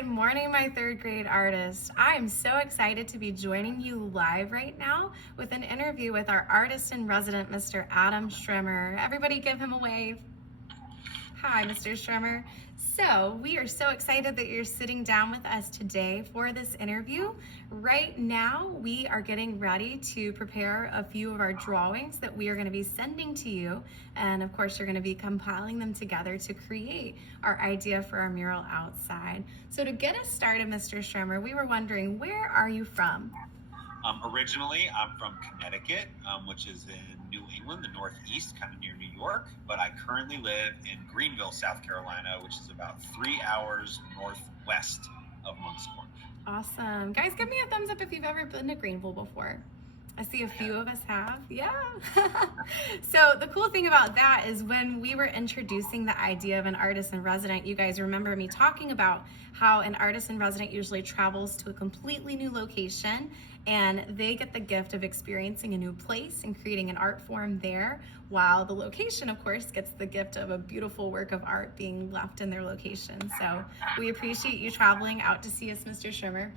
Good morning, my third grade artist. I am so excited to be joining you live right now with an interview with our artist in resident, Mr. Adam Schrimmer. Everybody give him a wave. Hi, Mr. Schrimmer. So we are so excited that you're sitting down with us today for this interview. Right now, we are getting ready to prepare a few of our drawings that we are going to be sending to you. And of course, you're going to be compiling them together to create our idea for our mural outside. So to get us started, Mr. Schrimmer, we were wondering, where are you from? Originally, I'm from Connecticut, which is in New England, the Northeast, kind of near New York. But I currently live in Greenville, South Carolina, which is about 3 hours northwest of Moncks Corner. Awesome. Guys, give me a thumbs up if you've ever been to Greenville before. I see a few of us have. Yeah. So the cool thing about that is when we were introducing the idea of an artist in resident, you guys remember me talking about how an artist in resident usually travels to a completely new location and they get the gift of experiencing a new place and creating an art form there, while the location, of course, gets the gift of a beautiful work of art being left in their location. So we appreciate you traveling out to see us, Mr. Schrimmer.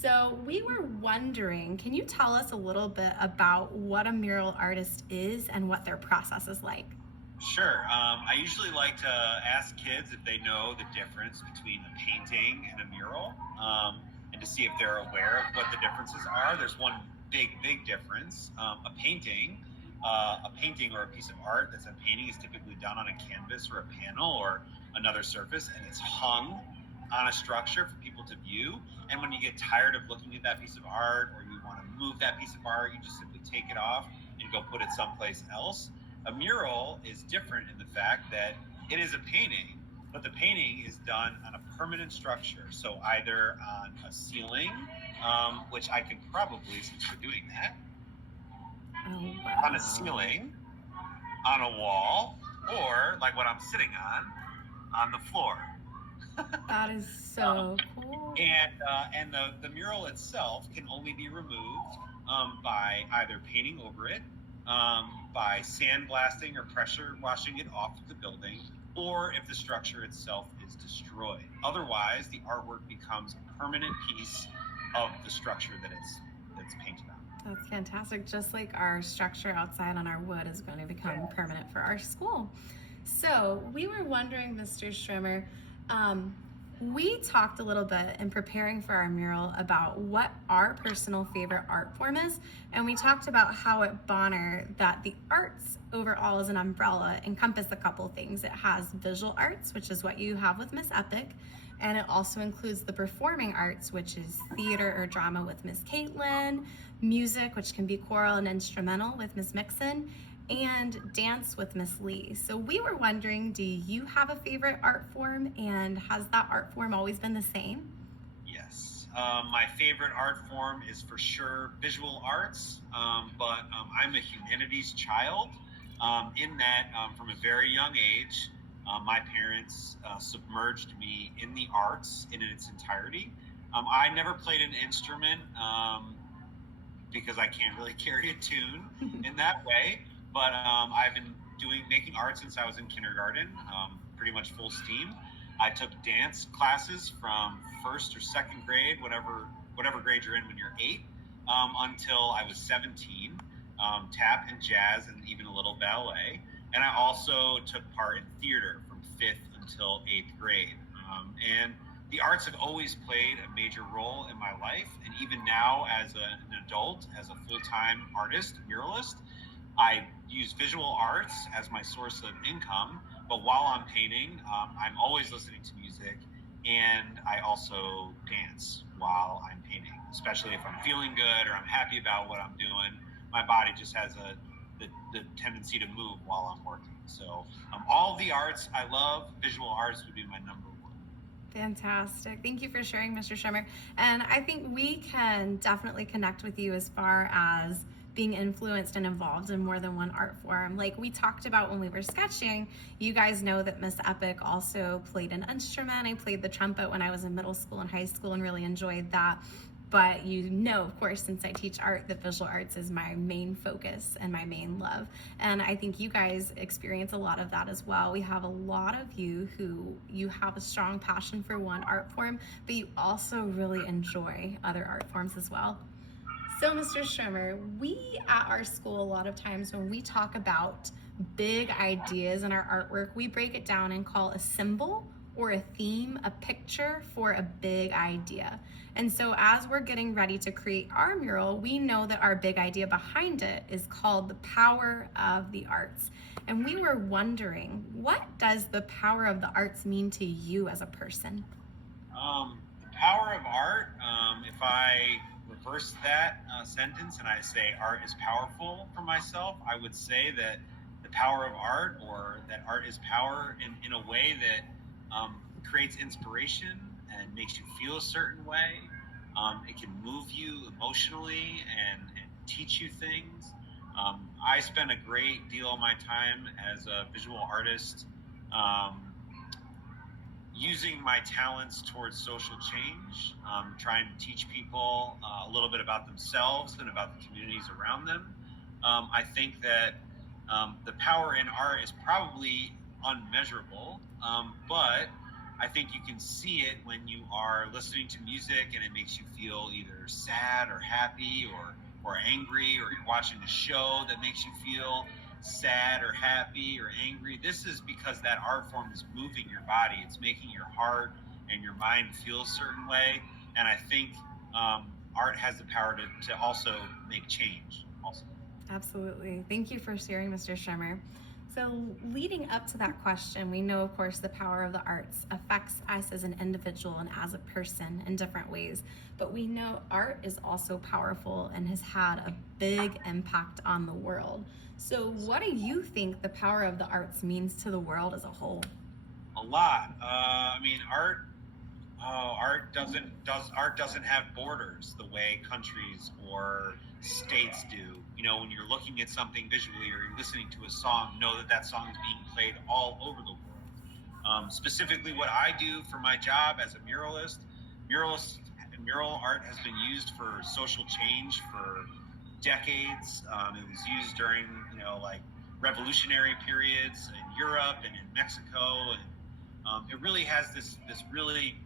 So we were wondering, can you tell us a little bit about what a mural artist is and what their process is like? Sure. I usually like to ask kids if they know the difference between a painting and a mural, and to see if they're aware of what the differences are. There's one big difference. A painting or a piece of art that's a painting is typically done on a canvas or a panel or another surface, and it's hung on a structure for people to view. And when you get tired of looking at that piece of art, or you want to move that piece of art, you just simply take it off and go put it someplace else. A mural is different in the fact that it is a painting, but the painting is done on a permanent structure. So either on a ceiling, which I can probably, since we're doing that, on a ceiling, on a wall, or like what I'm sitting on the floor. That is so cool. And the mural itself can only be removed by either painting over it, by sandblasting or pressure washing it off of the building, or if the structure itself is destroyed. Otherwise, the artwork becomes a permanent piece of the structure that it's painted on. That's fantastic. Just like our structure outside on our wood is going to become permanent for our school. So we were wondering, Mr. Schrimmer, we talked a little bit in preparing for our mural about what our personal favorite art form is, and we talked about how at Bonner that the arts overall as an umbrella encompass a couple things. It has visual arts, which is what you have with Miss Epic, and it also includes the performing arts, which is theater or drama with Miss Caitlin, music, which can be choral and instrumental with Miss Mixon, and dance with Miss Lee. So we were wondering, do you have a favorite art form, and has that art form always been the same? Yes. My favorite art form is for sure visual arts, but I'm a humanities child, in that from a very young age, my parents submerged me in the arts in its entirety. I never played an instrument because I can't really carry a tune in that way. But I've been making art since I was in kindergarten, pretty much full steam. I took dance classes from first or second grade, whatever grade you're in when you're 8, until I was 17, tap and jazz and even a little ballet. And I also took part in theater from 5th until 8th grade. And the arts have always played a major role in my life. And even now as an adult, as a full-time artist, muralist, I use visual arts as my source of income, but while I'm painting, I'm always listening to music, and I also dance while I'm painting, especially if I'm feeling good or I'm happy about what I'm doing. My body just has the tendency to move while I'm working. So all the arts I love, visual arts would be my number one. Fantastic. Thank you for sharing, Mr. Schrimmer. And I think we can definitely connect with you as far as being influenced and involved in more than one art form. Like we talked about when we were sketching, you guys know that Miss Epic also played an instrument. I played the trumpet when I was in middle school and high school and really enjoyed that. But you know, of course, since I teach art, that visual arts is my main focus and my main love. And I think you guys experience a lot of that as well. We have a lot of you who you have a strong passion for one art form, but you also really enjoy other art forms as well. So, Mr. Schrimmer, we at our school, a lot of times when we talk about big ideas in our artwork, we break it down and call a symbol or a theme, a picture for a big idea. And so, as we're getting ready to create our mural, we know that our big idea behind it is called the power of the arts. And we were wondering, what does the power of the arts mean to you as a person? The power of art, if I reverse that sentence and I say art is powerful for myself, I would say that the power of art, or that art is power in a way that creates inspiration and makes you feel a certain way. It can move you emotionally and teach you things. I spend a great deal of my time as a visual artist um, using my talents towards social change, trying to teach people a little bit about themselves and about the communities around them. I think that the power in art is probably unmeasurable, but I think you can see it when you are listening to music and it makes you feel either sad or happy or angry, or you're watching a show that makes you feel sad or happy or angry. This is because that art form is moving your body. It's making your heart and your mind feel a certain way. And I think art has the power to also make change. Also, Absolutely. Thank you for sharing, Mr. Schrimmer. So, leading up to that question, we know, of course, the power of the arts affects us as an individual and as a person in different ways. But we know art is also powerful and has had a big impact on the world. So, what do you think the power of the arts means to the world as a whole? a lot. I mean, art. Oh, art doesn't have borders the way countries or states do. You know, when you're looking at something visually or you're listening to a song, know that that song is being played all over the world. Specifically, what I do for my job as a muralist, mural art has been used for social change for decades. It was used during, like revolutionary periods in Europe and in Mexico, and it really has this really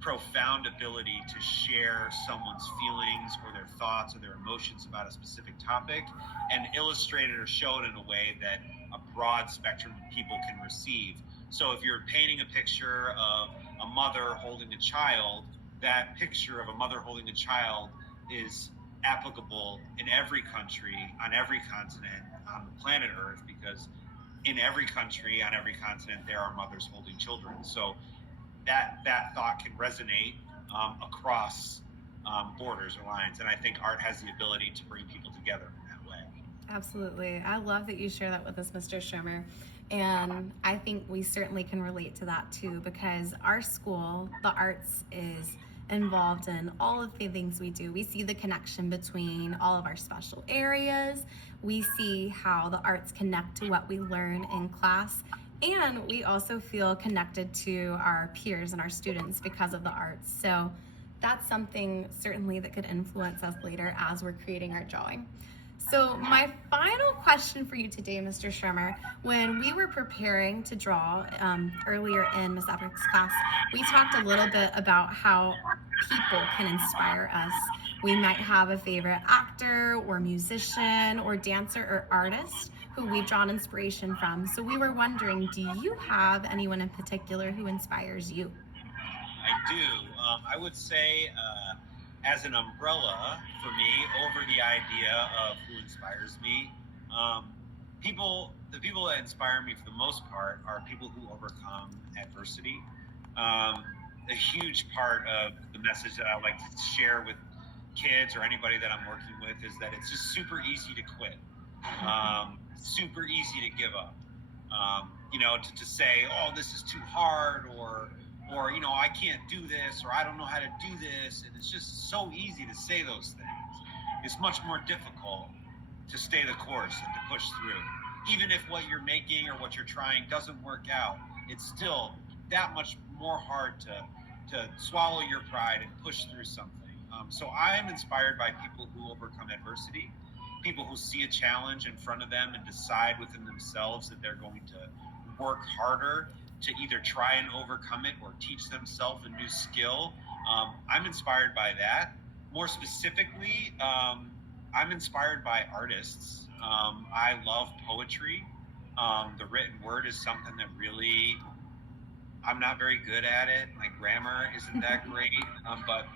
profound ability to share someone's feelings or their thoughts or their emotions about a specific topic and illustrate it or show it in a way that a broad spectrum of people can receive. So if you're painting a picture of a mother holding a child, that picture of a mother holding a child is applicable in every country, on every continent, on the planet Earth, because in every country, on every continent, there are mothers holding children. So that thought can resonate across borders or lines. And I think art has the ability to bring people together in that way. Absolutely. I love that you share that with us, Mr. Schirmer. And I think we certainly can relate to that too, because our school, the arts, is involved in all of the things we do. We see the connection between all of our special areas. We see how the arts connect to what we learn in class. And we also feel connected to our peers and our students because of the arts. So that's something certainly that could influence us later as we're creating our drawing. So my final question for you today, Mr. Schirmer, when we were preparing to draw earlier in Ms. Epic's class, we talked a little bit about how people can inspire us. We might have a favorite actor or musician or dancer or artist who we've drawn inspiration from. So we were wondering, do you have anyone in particular who inspires you? I do. I would say, as an umbrella for me, over the idea of who inspires me, um, the people that inspire me for the most part are people who overcome adversity. Um, a huge part of the message that I like to share with kids or anybody that I'm working with is that it's just super easy to quit, super easy to give up. To say, oh, this is too hard, or I can't do this, or I don't know how to do this, and it's just so easy to say those things. It's much more difficult to stay the course and to push through. Even if what you're making or what you're trying doesn't work out, it's still that much more hard to swallow your pride and push through something. So I'm inspired by people who overcome adversity, people who see a challenge in front of them and decide within themselves that they're going to work harder to either try and overcome it or teach themselves a new skill. I'm inspired by that. More specifically, I'm inspired by artists. I love poetry. The written word is something that really, I'm not very good at it. My grammar isn't that great, but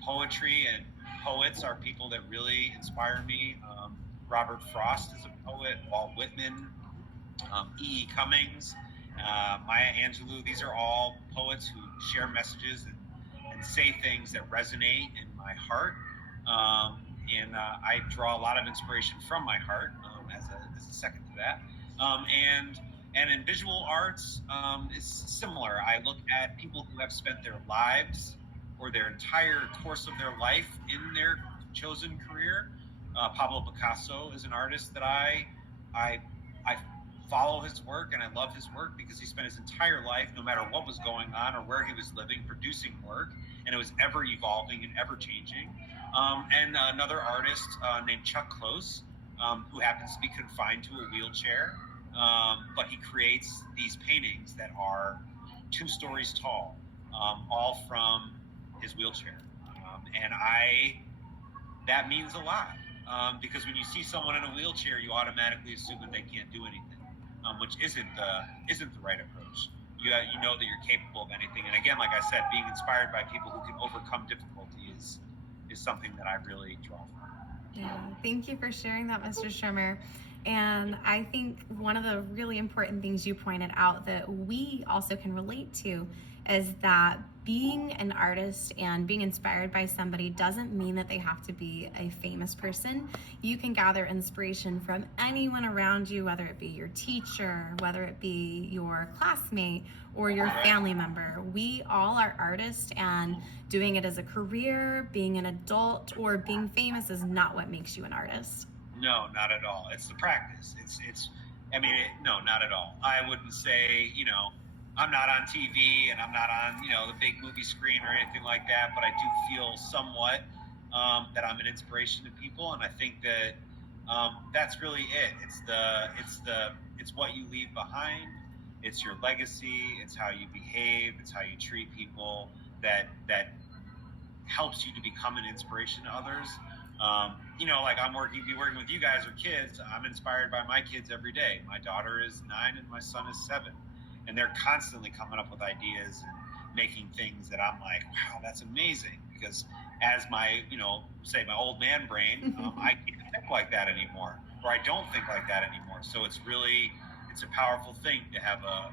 poetry and poets are people that really inspire me. Robert Frost is a poet, Walt Whitman, E. E. Cummings, Maya Angelou. These are all poets who share messages and say things that resonate in my heart. And I draw a lot of inspiration from my heart as a second to that. And in visual arts, it's similar. I look at people who have spent their lives or their entire course of their life in their chosen career. Pablo Picasso is an artist that I I follow his work and I love his work because he spent his entire life, no matter what was going on or where he was living, producing work, and it was ever evolving and ever changing. And another artist named Chuck Close, who happens to be confined to a wheelchair, but he creates these paintings that are 2 stories tall, all from his wheelchair. And that means a lot, because when you see someone in a wheelchair, you automatically assume that they can't do anything, which isn't the right approach. You know that you're capable of anything. And again, like I said, being inspired by people who can overcome difficulty is something that I really draw from. Yeah, thank you for sharing that, Mr. Schrimmer. And I think one of the really important things you pointed out that we also can relate to is that being an artist and being inspired by somebody doesn't mean that they have to be a famous person. You can gather inspiration from anyone around you, whether it be your teacher, whether it be your classmate, or your family member. We all are artists, and doing it as a career, being an adult, or being famous is not what makes you an artist. No, not at all. It's the practice. No, not at all. I wouldn't say, I'm not on TV and I'm not on, the big movie screen or anything like that, but I do feel somewhat that I'm an inspiration to people. And I think that that's really it. It's what you leave behind. It's your legacy. It's how you behave. It's how you treat people that helps you to become an inspiration to others. Like be working with you guys or kids. I'm inspired by my kids every day. My daughter is 9 and my son is 7, and they're constantly coming up with ideas and making things that I'm like, wow, that's amazing. Because as my, say my old man brain, I can't think like that anymore, or I don't think like that anymore. So it's a powerful thing to have a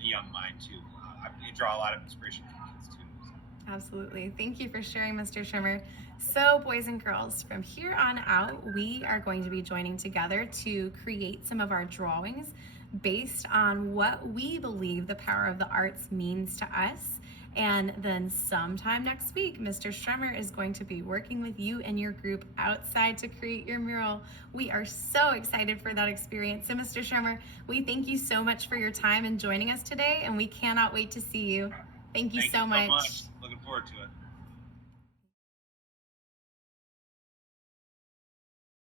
young mind too. I draw a lot of inspiration from kids too. So. Absolutely. Thank you for sharing, Mr. Schrimmer. So, boys and girls, from here on out, we are going to be joining together to create some of our drawings based on what we believe the power of the arts means to us. And then sometime next week, Mr. Schrimmer is going to be working with you and your group outside to create your mural. We are so excited for that experience. So, Mr. Schrimmer, we thank you so much for your time and joining us today, and we cannot wait to see you. Thank you so much. Looking forward to it.